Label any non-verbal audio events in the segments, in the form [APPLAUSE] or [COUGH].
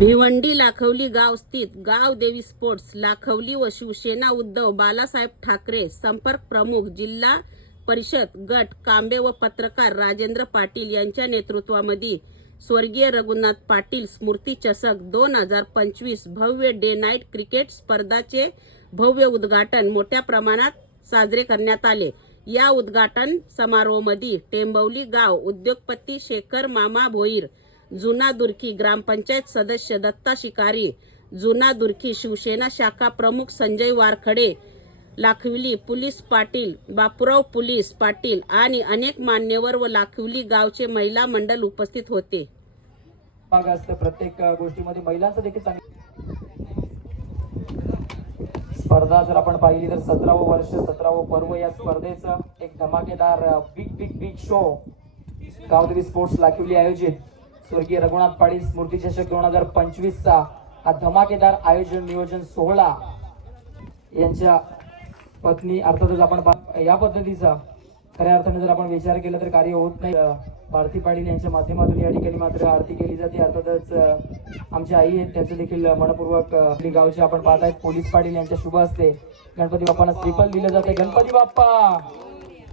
भिवंडी लाखवली गाव स्थित गाव देवी स्पोर्ट्स लाखवली व शिवसेना उद्धव बालासाहेब ठाकरे संपर्क प्रमुख जिल्हा परिषद गट कांबे व पत्रकार राजेंद्र पाटील यांच्या नेतृत्वामध्ये स्वर्गीय रघुनाथ पाटील स्मृती चषक दोन हजार पंचवीस भव्य डे नाईट क्रिकेट स्पर्धाचे भव्य उद्घाटन मोठ्या प्रमाणात साजरे करण्यात आले. या उद्घाटन समारोहामध्ये टेंबवली गाव उद्योगपती शेखर मामा भोईर जुना दुर्की ग्रामपंचायत सदस्य दत्ता शिकारी जुना दुर्की शिवसेना शाखा प्रमुख संजय वारखडे लाखविली पोलीस पाटील बापूराव पोलीस पाटील आणि अनेक मान्यवर व लाखविली गावचे महिला मंडल उपस्थित होते. प्रत्येक गोष्टीमध्ये महिलांचं देखील चांगली स्पर्धा जर आपण पाहिली तर सतरावं वर्ष सतरावं पर्व या स्पर्धेचं एक धमाकेदार big big big show Gavdevi sports Lakhivali आयोजित. स्वर्गीय रघुनाथ पाडी स्मृती चषक दोन हजार पंचवीस चा हा धमाकेदार आयोजन नियोजन सोहळा यांच्या पत्नी अर्थातच आपण या पद्धतीचा खऱ्या अर्थाने जर आपण विचार केला तर कार्य होत नाही. भारती पाटील यांच्या माध्यमातून या ठिकाणी मात्र आरती केली जाते. अर्थातच आमच्या आई आहेत त्यांचं देखील मनपूर्वक आपली गावचे आपण पाहत आहेत. पोलीस पाटील यांच्या शुभ असते गणपती बाप्पांना श्रीफल दिलं जाते. गणपती बाप्पा!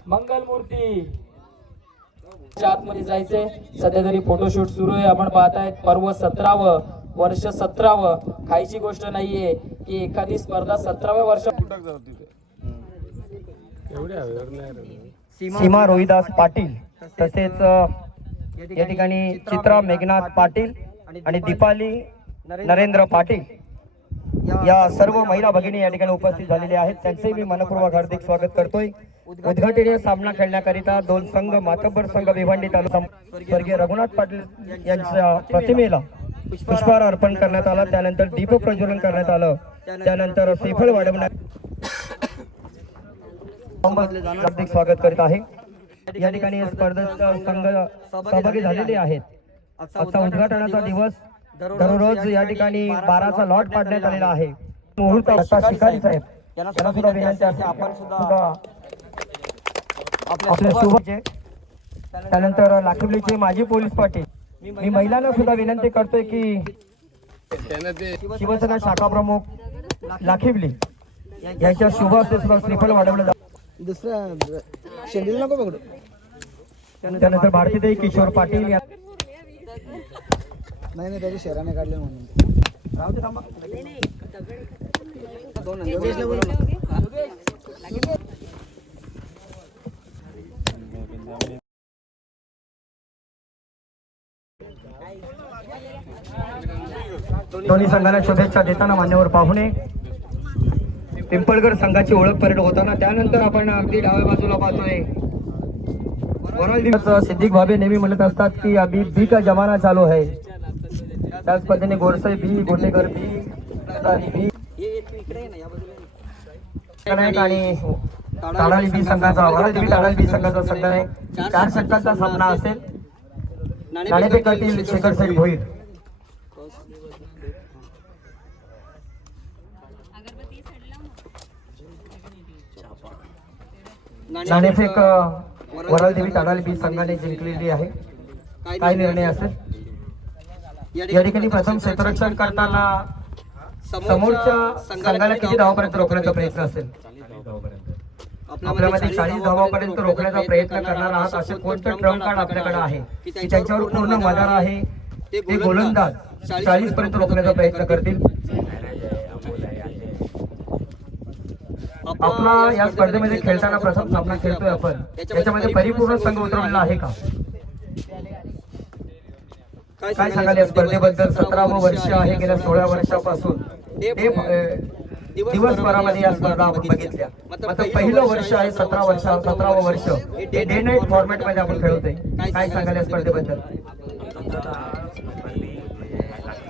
मंगल मूर्ती आतमध्ये जायचंय. सध्या तरी फोटोशूट सुरू आहे. आपण पाहतायत पर्व सतरावं वर्ष सतरावं. खायची गोष्ट नाहीये की एखादी स्पर्धा सतराव्या वर्ष सीमा रोहिदास पाटील तसेच या ठिकाणी चित्रा मेघनाथ पाटील आणि दीपाली नरेंद्र पाटील. या सर्व महिला भगिनी या ठिकाणी उपस्थित झालेल्या आहेत. त्यांचे मी मनपूर्वक हार्दिक स्वागत करतोय. उद्घाटनीय सामना खेळण्याकरिता दोन संघ मातब्बर संघ भिवंडी तालुका स्वर्गीय रघुनाथ पाटील यांच्या प्रतिमेला पुष्पहार अर्पण करण्यात आला. त्यानंतर दीप प्रज्वलन करण्यात आलं. त्यानंतर श्रीफळ वाढवण्यात हार्दिक स्वागत करीत आहे. या ठिकाणी स्पर्धेत संघ सहभागी झालेले आहेत. आजचा उद्घाटनाचा दिवस दररोज या ठिकाणी बाराचा लॉट पाडण्यात आलेला आहे. मुहूर्त शिकारी साहेब यांना सुद्धा विनंती असते आपण सुद्धा आपल्या शुभचे त्यानंतर लाखिवलीचे माजी पोलीस पाटील. मी महिलांना सुद्धा विनंती करतोय की शिवसेना शाखा प्रमुख लाखिवली यांच्या शुभ हस्ते सुद्धा श्रीफळ वाढवलं जातं दुसरा शेंडील नको पकडू. त्यानंतर भारतीताई किशोर पाटील या नाही नाही त्याची शहराने काढले म्हणून. राहू दे थांबा. दोन्ही संघाला शुभेच्छा देताना मान्यवर पाहुणे. पिंपळगड संघाची ओळख परेड होताना त्यानंतर आपण अगदी डाव्या बाजूला पाहतोय. वरळ दिवस सिद्दीक भाबे नेहमी म्हणत असतात की अभी बी का जमाना चालू आहे. त्याच पद्धतीने गोरसाई बी गोटेकर बी आणि बी. ताडाली बी संघाचा वरळदेवी ताडाली बी संघाचा संघ आहे. चार षटकांचा सामना असेल. नाणेफेकातील शेखर सेठ भोईर. नाणेफेक वरळदेवी ताडाली बी संघाने जिंकलेली आहे. काय निर्णय असेल? या ठिकाणी प्रथम क्षेत्ररक्षण करताना समोरच्या संघाला किती धावापर्यंत रोखण्याचा प्रयत्न असेल? आपल्यामध्ये चाळीस धावापर्यंत रोखण्याचा प्रयत्न करणार आहात असे कोणतं ट्रम्प कार्ड आपल्याकडे आहे? की त्यांच्यावर पूर्ण मदार आहे ते गोलंदाज. चाळीस पर्यंत रोखण्याचा प्रयत्न करतील. आपला या स्पर्धेमध्ये खेळताना प्रथम सामना खेळतोय आपण. त्याच्यामध्ये परिपूर्ण संघ उतरवलेला आहे का? काय सांगाल या स्पर्धेबद्दल? सतरावं वर्ष आहे गेल्या सोळा वर्षापासून. दिवसभरामध्ये या स्पर्धा आपण बघितल्या. आता पहिलं वर्ष आहे सतरा वर्ष सतरावं वर्ष. ते डे नाईट फॉर्मॅटमध्ये आपण खेळतोय. काय सांगाल या स्पर्धेबद्दल आपल्याला शुभेच्छा याने दिलेल्या आहे,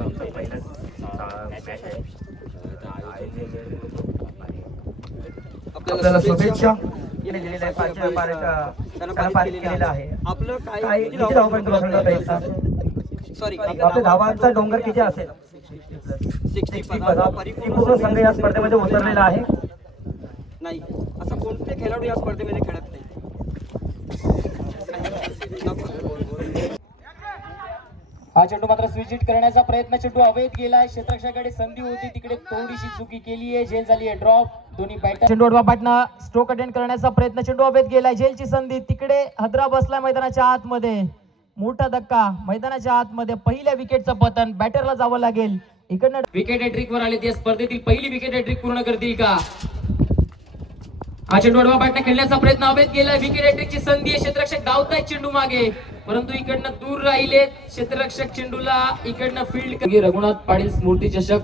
पाचव्या पाऱ्याचा- त्याला पारित केलेलं आहे. आपलं काय धावांचा डोंगर किती असेल? सिक्स्टी 60 पदा. परिपूर्ण संघ या स्पर्धेमध्ये उतरलेला आहे. नाही. असं कोणते खेळाडू या स्पर्धेमध्ये खेळत नाही. [LAUGHS] हा चेंडू मात्र स्विचिट करण्याचा प्रयत्न चेंडू अवैध गेलाय. क्षेत्रक्षाकडे संधी होती. तिकडे थोडीशी चुकी केली आहे. झेल झाली आहे. ड्रॉप दोन्ही बॅटर चेंडू अडवा पाटणा स्ट्रोक अटेंड करण्याचा प्रयत्न चेंडू अवैध गेलाय. झेलची संधी तिकडे हदरा बसलाय मैदानाच्या आतमध्ये. मोठा धक्का मैदानाच्या आतमध्ये. पहिल्या विकेटचं पतन. बॅटरला जावं लागेल. इकडनं विकेट हॅट्रिक वर आले ते. स्पर्धेतील पहिली विकेट हॅट्रिक पूर्ण करतील का? हा चेंडू अडवा पाटणा खेळण्याचा प्रयत्न अभेद केला. विकेट संधी आहे. क्षेत्ररक्षक गावताय चेंडू मागे. परंतु इकडनं दूर राहिले क्षेत्ररक्षक चेंडूला इकडनं फील्ड रघुनाथ पाटील स्मृती चषक